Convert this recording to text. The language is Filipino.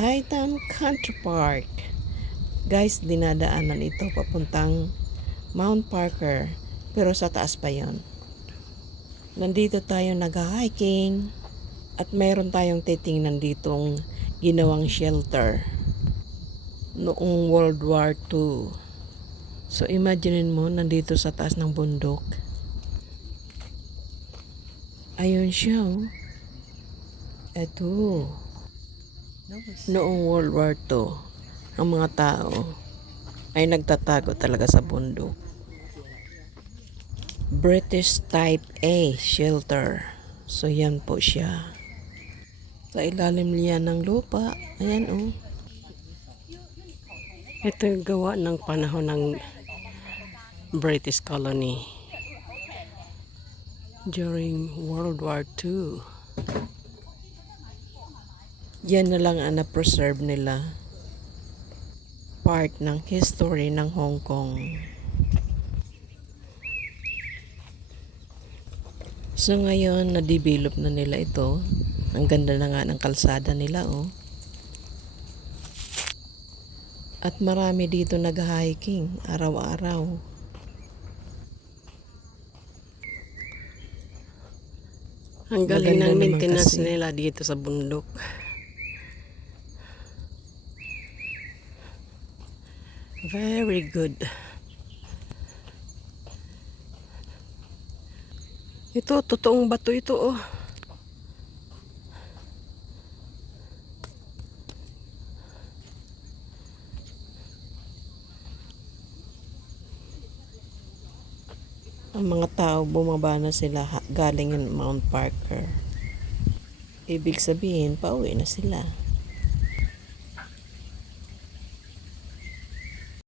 Titan Country Park. Guys, dinadaanan ito papuntang Mount Parker, pero sa taas pa yon. Nandito tayo nag-hiking at mayroon tayong titingnan ditong ginawang shelter noong World War II. So imagine mo, nandito sa taas ng bundok. Ayun siya, oh. Ito. Noong World War II, ang mga tao ay nagtatago talaga sa bundok. British Type A shelter. So yan po siya. Sa ilalim niya ng lupa. Ayan, oh. Ito yung gawa ng panahon ng British colony during World War II. Yan na lang ang na-preserve nila. Part ng history ng Hong Kong. So ngayon, na-develop na nila ito. Ang ganda na nga ng kalsada nila, oh. At marami dito nag-hiking araw-araw. Ang galing ng maintenance nila dito sa bundok. Very good. Ito, totoong bato ito, oh. Ang mga tao, bumaba na sila galing Mount Parker. Ibig sabihin, pauwi na sila.